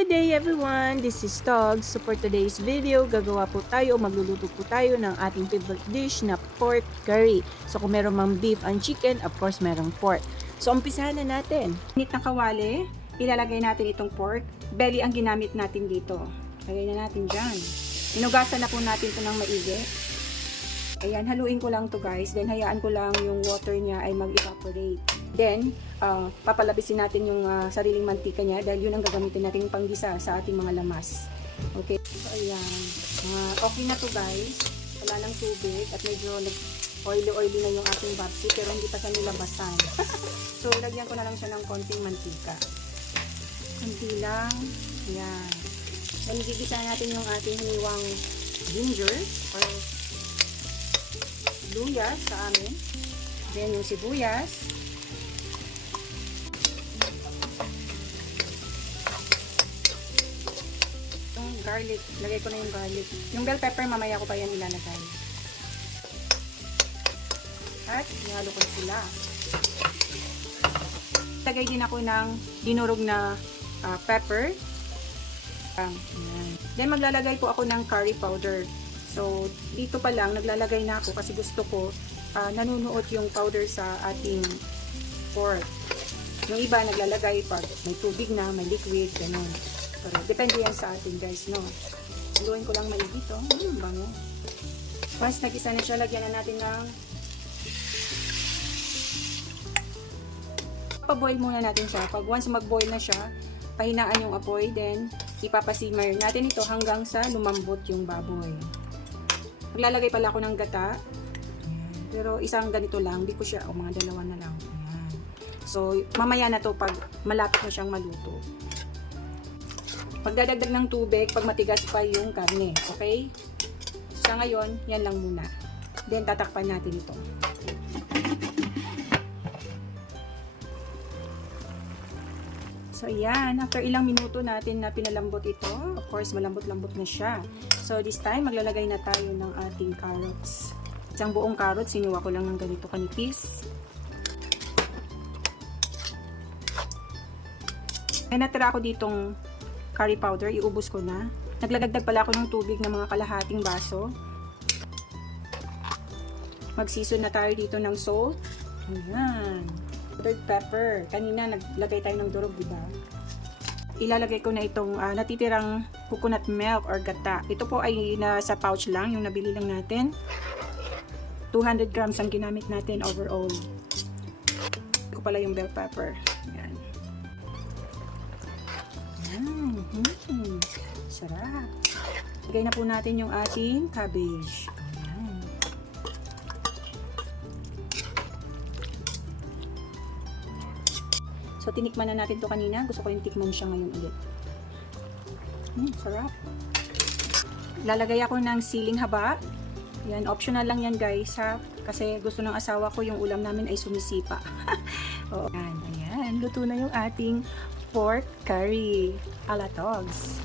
Good day everyone, this is Tog. So for today's video, gagawa po tayo, magluluto po tayo ng ating favorite dish na pork curry. So kung meron mang beef and chicken, of course merong pork. So umpisahan na natin. Init na kawali, ilalagay natin itong pork. Belly ang ginamit natin dito. Lagay na natin dyan. Inugasan na po natin ito ng maigi. Ayan, haluin ko lang to guys. Then hayaan ko lang yung water niya ay mag-evaporate. Then, papalabisin natin yung sariling mantika niya dahil yun ang gagamitin natin panggisa sa ating mga lamas. Okay, so ayan. Okay na to guys. Wala nang tubig at medyo oily-oily na yung ating babsi pero hindi pa siya nilabasan. So, lagyan ko na lang siya ng konting mantika. Konti lang. Ayan. Then, gigisa natin yung ating hiniwang ginger or luyas sa amin. Then, yung sibuyas. Yung garlic. Lagay ko na yung garlic. Yung bell pepper, mamaya ko pa yan ilalagay. At, ihalo ko sila. Lagay din ako ng dinurog na pepper. Ayan. Then, maglalagay po ako ng curry powder. So, dito pa lang, naglalagay na ako kasi gusto ko nanunuot yung powder sa ating pork. Yung iba, naglalagay pag may tubig na, may liquid, gano'n. Pero, depende yan sa atin, guys, no? Haluin ko lang maigi ito. Bango. Once nag-isa na siya, lagyan na natin ng paboil muna natin siya. Pag once mag-boil na siya, pahinaan yung apoy, then ipapasimmer natin ito hanggang sa lumambot yung baboy. Maglalagay pala ako ng gata. Pero isang ganito lang, hindi ko siya, mga dalawa na lang. Ayan. So, mamaya na to pag malapit na siyang maluto. Pagdadagdag ng tubig, pag matigas pa yung karne. Okay? Sa ngayon, yan lang muna. Then, tatakpan natin ito. So, ayan. After ilang minuto natin na pinalambot ito, of course, malambot-lambot na siya. So, this time, maglalagay na tayo ng ating carrots. Isang buong carrots, sinuwa ko lang ng ganito kanipis. May natira ako ditong curry powder, iubos ko na. Naglagdag pala ako ng tubig ng mga kalahating baso. Mag-season na tayo dito ng salt. Ayan. Red pepper. Kanina naglagay tayo ng durog, diba? Ilalagay ko na itong natitirang coconut milk or gata. Ito po ay nasa pouch lang, yung nabili lang natin. 200 grams ang ginamit natin overall. Ito ko pala yung bell pepper. Ayan. Sarap. Lagay na po natin yung ating cabbage. Ayan. So, tinikman na natin to kanina. Gusto ko yung tikman siya ngayon ulit. Sarap. Lalagay ako ng siling haba. Yan, optional lang yan guys ha. Kasi gusto ng asawa ko yung ulam namin ay sumisipa. Ayan, luto na yung ating pork curry ala Togs.